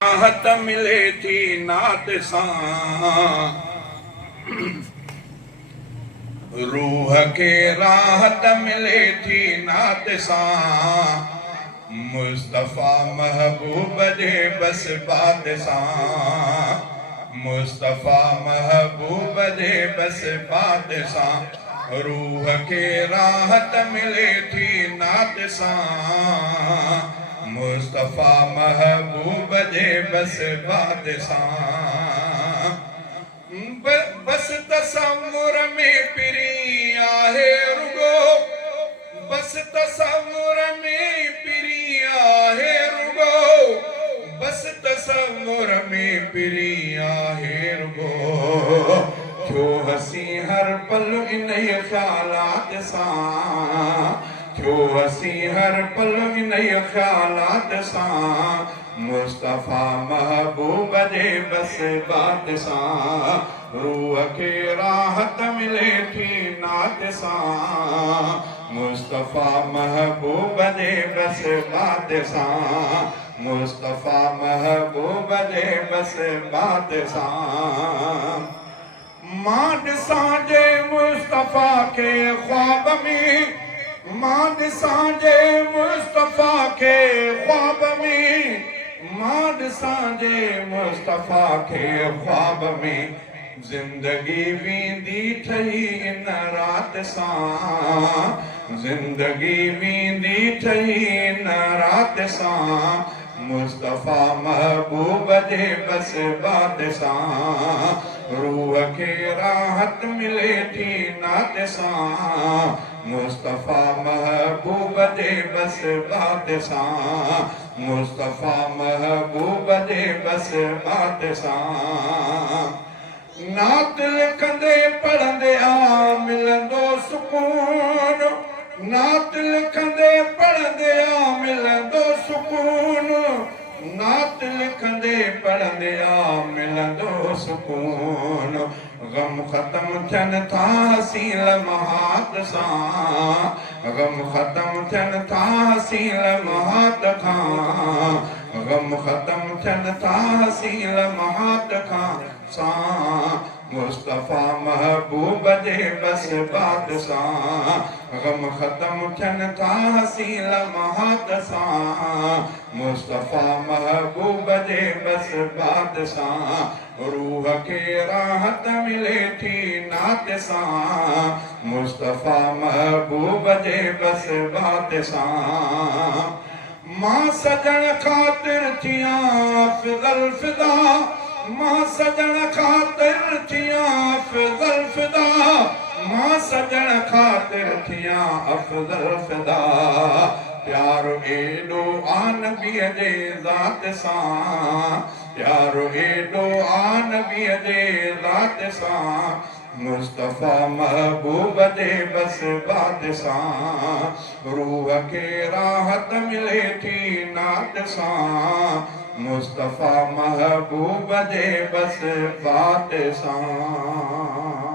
राहत मिले थी नात सां, रूह के राहत मिले थी नात सां, मुस्तफ़ा महबूब जे बस बात सां, मुस्तफ़ा महबूब जे बस बात सां, रूह के राहत मिले थी नात सां, मुस्तफ़ा महबूब जे बस बात सां, बस तसव्वुर में पिरी आहे रुगो, बस तसव्वुर में पिरी आहे रुगो, बस तसव्वुर में पिरी आहे रुगो, थियो हसी हर पल इन ख़्यालात सां, थियो हसी हर पल इन ख़्यालात सां, मुस्तफ़ा महबूब जे बस बात सां, रूह के राहत मिले थी नात सां, मुस्तफ़ा महबूब जे बस बात सां, मुस्तफ़ा महबूब जे बस बात सां, मां ॾिसां जे मुस्तफ़ा के ख्वाब में, मां ॾिसां जे मुस्तफ़ा के ख्वाब में, मां ॾिसां जे मुस्तफ़ा के ख्वाब में, ज़िंदगी वेंदी ठही इन रात सां, ज़िंदगी वेंदी ठही इन रात सां, मुस्तफ़ा महबूब जे बस बात सां, रूह के राहत मिले थी नात सां, मुस्तफ़ा महबूब जे बस बात सां, मुस्तफ़ा महबूब जे बस बात सां, नात लिखंदे पढ़ंदे आ मिलंदो सुकून, नात लिखंदे पढ़ंदे आ मिलंदो सुकून, नात लिखंदे पढ़ंदे आ मिलंदो सुकून, गम ख़त्म थियनि था हसी लम्हात सां, गम ख़त्म थियनि था हसी लम्हात खां, गम ख़त्म थियनि था हसी लम्हात खां सां, मुस्तफ़ा महबूब जे बस बात सां, गम ख़त्म थियनि था हसी लम्हात सां, मुस्तफ़ा महबूब जे बस बात सां, रूह के राहत मिले थी नात सां, मुस्तफ़ा महबूब जे बस बात सां, मां सजण ख़ातिर थियां अफ़ज़ल फ़िदा, मां सजण ख़ातिर थियां अफ़ज़ल फ़िदा, मां सजण ख़ातिर थियां अफ़ज़ल फ़िदा, प्यारो एॾो आ नबीअ जे ज़ात सां, प्यारो एॾो आ नबीअ जे ज़ात सां, मुस्तफ़ा महबूब जे बस बात सां, रूह के राहत मिले थी नात सां, मुस्तफ़ा महबूब जे बस बात सां।